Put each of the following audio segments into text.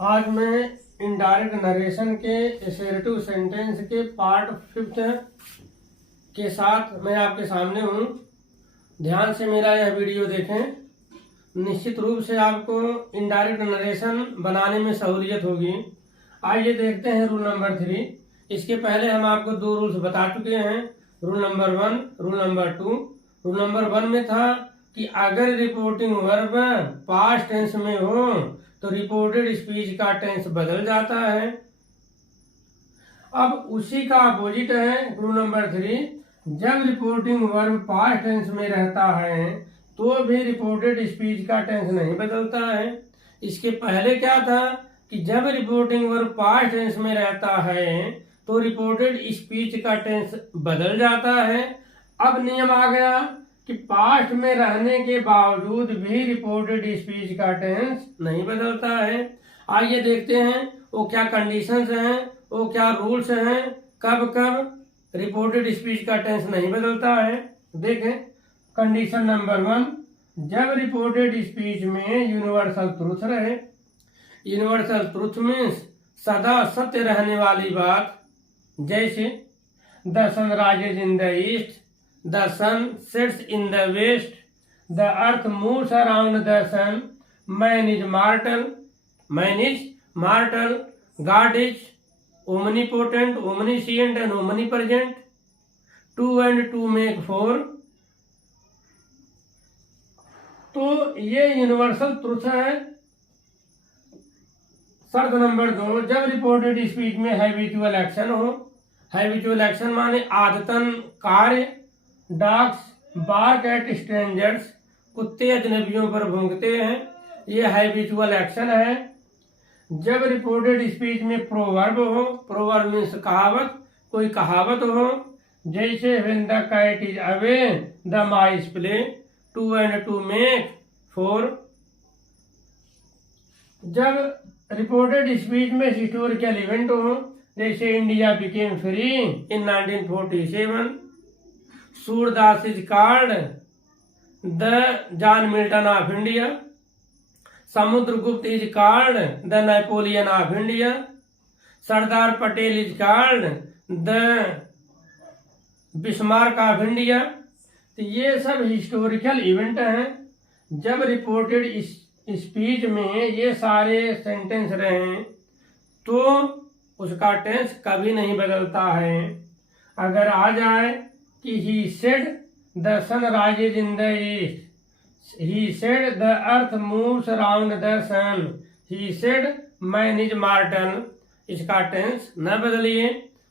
आज मैं indirect narration के एसेरेटिव सेंटेंस के पार्ट 5 के साथ मैं आपके सामने हूँ। ध्यान से मेरा यह वीडियो देखें। निश्चित रूप से आपको इनडायरेक्ट नरेशन बनाने में सहूलियत होगी। आइए देखते हैं रूल नंबर 3। इसके पहले हम आपको 2 रूल्स बता चुके हैं, rule number 1, rule number 2। Rule number 1 में था कि अगर रिपोर्टिंग वर्ब पास्ट टेंस में हो तो रिपोर्टेड स्पीच का टेंस बदल जाता है। अब उसी का अपोजिट है रूल नंबर 3। जब रिपोर्टिंग वर्ब पास्ट टेंस में रहता है तो भी रिपोर्टेड स्पीच का टेंस नहीं बदलता है। इसके पहले क्या था कि जब रिपोर्टिंग वर्ब पास्ट टेंस में रहता है तो रिपोर्टेड स्पीच का टेंस बदल जाता है। अब नियम आ गया कि पास्ट में रहने के बावजूद भी रिपोर्टेड स्पीच का टेंस नहीं बदलता है। आइए देखते हैं वो क्या कंडीशंस हैं, वो क्या रूल्स हैं, कब कब रिपोर्टेड स्पीच का टेंस नहीं बदलता है। देखें कंडीशन नंबर 1, जब रिपोर्टेड स्पीच में यूनिवर्सल ट्रुथ रहे। यूनिवर्सल ट्रुथ मीन्स सदा सत्य रहने वाली बात, जैसे the sun rises in the east, the sun sets in the west, the earth moves around the sun, man is mortal, God is omnipotent, omniscient and omnipresent, 2 and 2 make 4। तो ये universal truth है। शर्त number 2, जब reported speech में habitual action हो। Habitual action माने आदतन कार्य, डॉग्स बार्क एट स्ट्रेंजर्स, कुत्ते अजनबियों पर भौंकते हैं, ये हैबिचुअल एक्शन है। जब रिपोर्टेड स्पीच में प्रोवर्ब हो, प्रोवर्ब मीन्स कहावत, कोई कहावत हो, जैसे when the cat is away the mice play, 2 and 2 make 4। जब रिपोर्टेड स्पीच में हिस्टोरिकल इवेंट हो, जैसे India became free in 1947, Surdas is called the John Milton of India, Samudragupta is called the Napoleon of India, Sardar Patel is called the Bismarck of India. तो ये सब historical event हैं। जब reported speech में ये सारे सेंटेंस रहें तो उसका टेंस कभी नहीं बदलता है। अगर आ जाए कि he said the sun rises in the east, he said the earth moves around the sun, he said man is mortal, इसका टेंस न बदलिए,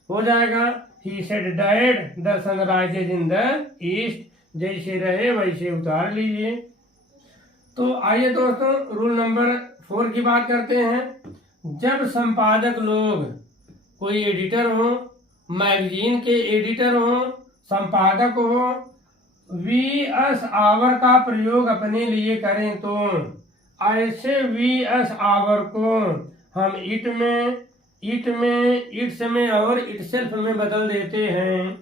हो जाएगा he said died the sun rises in the east, जैसे रहे वैसे उतार लीजिए। तो आइए दोस्तों रूल नंबर 4 की बात करते हैं। जब संपादक लोग, कोई एडिटर हो, मैगजीन के एडिटर हो, संपादक हो, वी अस आवर का प्रयोग अपने लिए करें तो ऐसे वी अस आवर को हम इट में, इट्स में और इटसेल्फ में बदल देते हैं।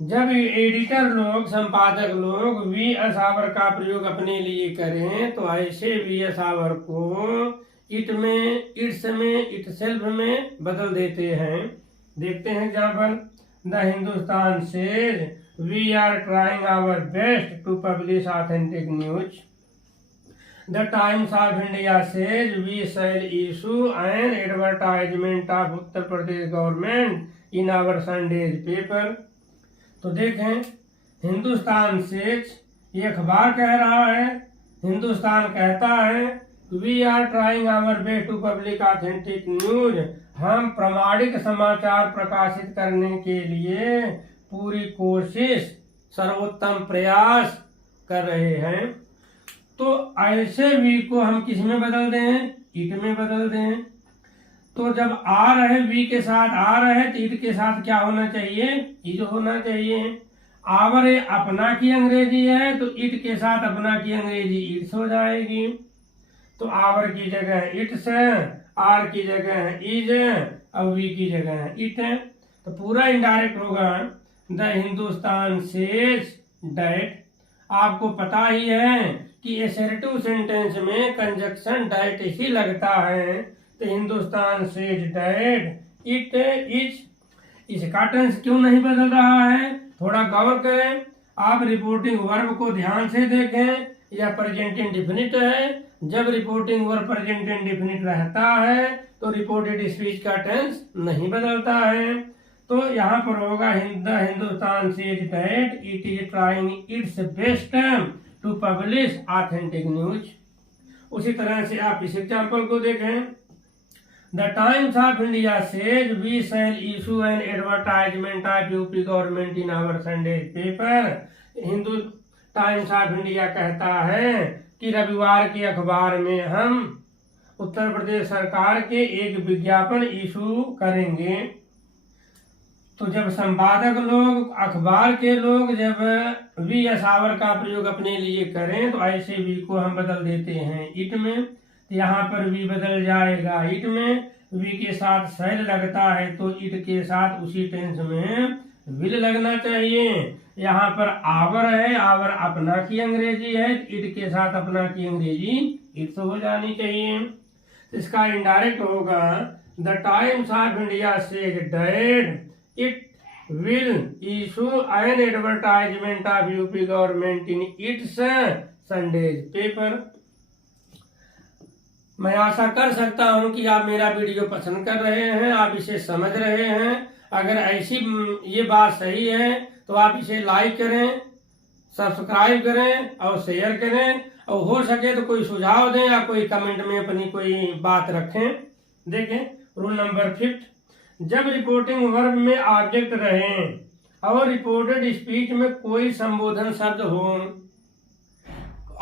जब एडिटर लोग, संपादक लोग वी अस आवर का प्रयोग अपने लिए करें तो ऐसे वी अस आवर को इट में, इट्स में, इटसेल्फ में बदल देते हैं। देखते हैं example. The Hindustan says we are trying our best to publish authentic news. The Times of India says we shall issue an advertisement of Uttar Pradesh government in our Sunday's paper। तो देखें Hindustan says, ये अखबार कह रहा है, हिंदुस्तान कहता है we are trying our best to publish authentic news, हम प्रामाणिक समाचार प्रकाशित करने के लिए पूरी कोशिश, सर्वोत्तम प्रयास कर रहे हैं। तो ऐसे वी को हम किस में बदल दें? इट में बदल दें। तो जब आ रहे वी के साथ आ रहे तो इट के साथ क्या होना चाहिए? इट होना चाहिए। आवर अपना की अंग्रेजी है तो इट के साथ अपना की अंग्रेजी इट्स हो जाएगी। तो आवर की जगह इट्स है, आर की जगह है इज है, अब वी की जगह है इट है। तो पूरा इनडायरेक्ट होगा द हिंदुस्तान सेज डैट। आपको पता ही है कि assertive सेंटेंस में कंजक्शन डाइट ही लगता है, तो Hindustan says that it is, इसका टेंस क्यों नहीं बदल रहा है, थोड़ा गौर करें। आप रिपोर्टिंग वर्ब को ध्यान से देखें, यह प्रेजेंट इंडेफिनिट है। जब रिपोर्टिंग वर्ब प्रेजेंट इंडेफिनिट रहता है तो रिपोर्टेड स्पीच का टेंस नहीं बदलता है। तो यहाँ पर होगा Hindustan says that it is trying its best to publish authentic news. उसी तरह से आप इस एग्जाम्पल को देखें। The Times of India says we shall issue an advertisement of UP government in our Sunday paper. Hindu Times of India कहता है कि रविवार के अखबार में हम उत्तर प्रदेश सरकार के एक विज्ञापन इशू करेंगे। तो जब संपादक लोग, अखबार के लोग जब वी या सावर का प्रयोग अपने लिए करें तो ऐसे वी को हम बदल देते हैं इट में। तो यहाँ पर वी बदल जाएगा इट में, वी के साथ शैल लगता है तो इट के साथ उसी टेंस में विल लगना चाहिए। यहाँ पर आवर है, आवर अपना की अंग्रेजी है, इट के साथ अपना की अंग्रेजी इट्स हो जानी चाहिए। इसका इनडायरेक्ट होगा the Times of India says that it will issue an advertisement of UP government in its Sundays paper. मैं आशा कर सकता हूं कि आप मेरा वीडियो पसंद कर रहे हैं, आप इसे समझ रहे हैं। अगर ऐसी ये बात सही है तो आप इसे लाइक करें, सब्सक्राइब करें और शेयर करें, और हो सके तो कोई सुझाव दें या कोई कमेंट में अपनी कोई बात रखें। देखें रूल नंबर 5, जब रिपोर्टिंग वर्ब में ऑब्जेक्ट रहे और रिपोर्टेड स्पीच में कोई संबोधन शब्द हो,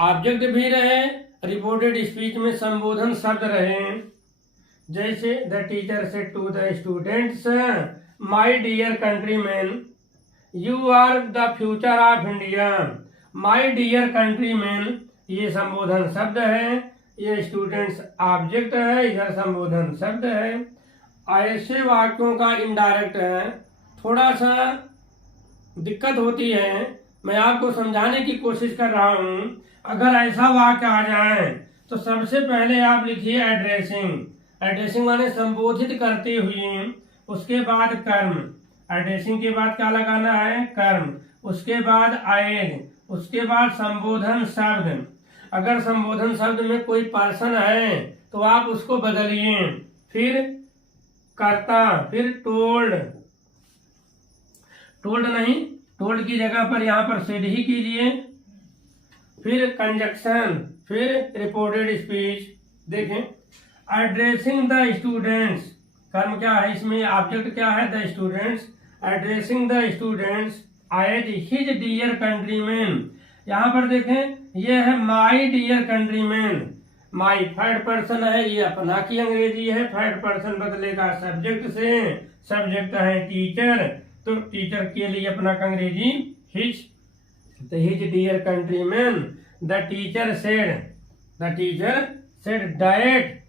ऑब्जेक्ट भी रहे, रिपोर्टेड स्पीच में संबोधन शब्द रहे, जैसे the teacher said to the students my dear countryman you are the future of India. My dear countryman ये संबोधन शब्द है, ये स्टूडेंट्स ऑब्जेक्ट है, इधर संबोधन शब्द है। ऐसे वाक्यों का इनडायरेक्ट है, थोड़ा सा दिक्कत होती है, मैं आपको समझाने की कोशिश कर रहा हूँ। अगर ऐसा वाक्य आ जाए तो सबसे पहले आप लिखिए एड्रेसिंग। एड्रेसिंग माने संबोधित करते हुए, उसके बाद कर्म, एड्रेसिंग के बाद क्या लगाना है, कर्म, उसके बाद आएग, उसके बाद संबोधन शब्द। अगर संबोधन शब्द में कोई पर्सन है तो आप उसको बदलिए, फिर करता, फिर टोल्ड, टोल्ड नहीं, टोल्ड की जगह पर यहाँ पर सेड ही कीजिए, फिर कंजक्शन, फिर रिपोर्टेड स्पीच। देखें एड्रेसिंग द स्टूडेंट्स, कर्म क्या है इसमें, ऑब्जेक्ट क्या है, the students. Addressing the students as his dear countryman. यहाँ पर देखें ये है my dear countryman, my third person है, ये अपना की अंग्रेजी है, थर्ड पर्सन बदलेगा सब्जेक्ट से, सब्जेक्ट है टीचर, तो टीचर के लिए अपना का अंग्रेजी हिज, तो his dear countryman the teacher said that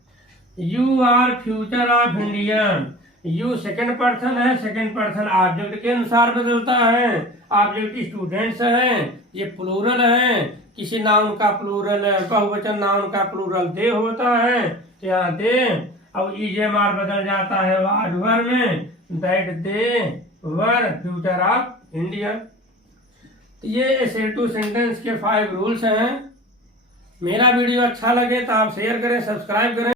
you are future of India. You second person है, सेकंड पर्सन ऑब्जेक्ट के अनुसार बदलता है, ऑब्जेक्ट स्टूडेंट्स है, ये प्लूरल है, किसी नाउन का प्लूरल, बहुवचन नाउन का प्लूरल दे होता है, तो यहाँ दे, अब ईजेमार बदल जाता है वाज वर में, that they were future of India. ये एसेटिव सेंटेंस के 5 रूल्स हैं। मेरा वीडियो अच्छा लगे तो आप शेयर करें, सब्सक्राइब करें।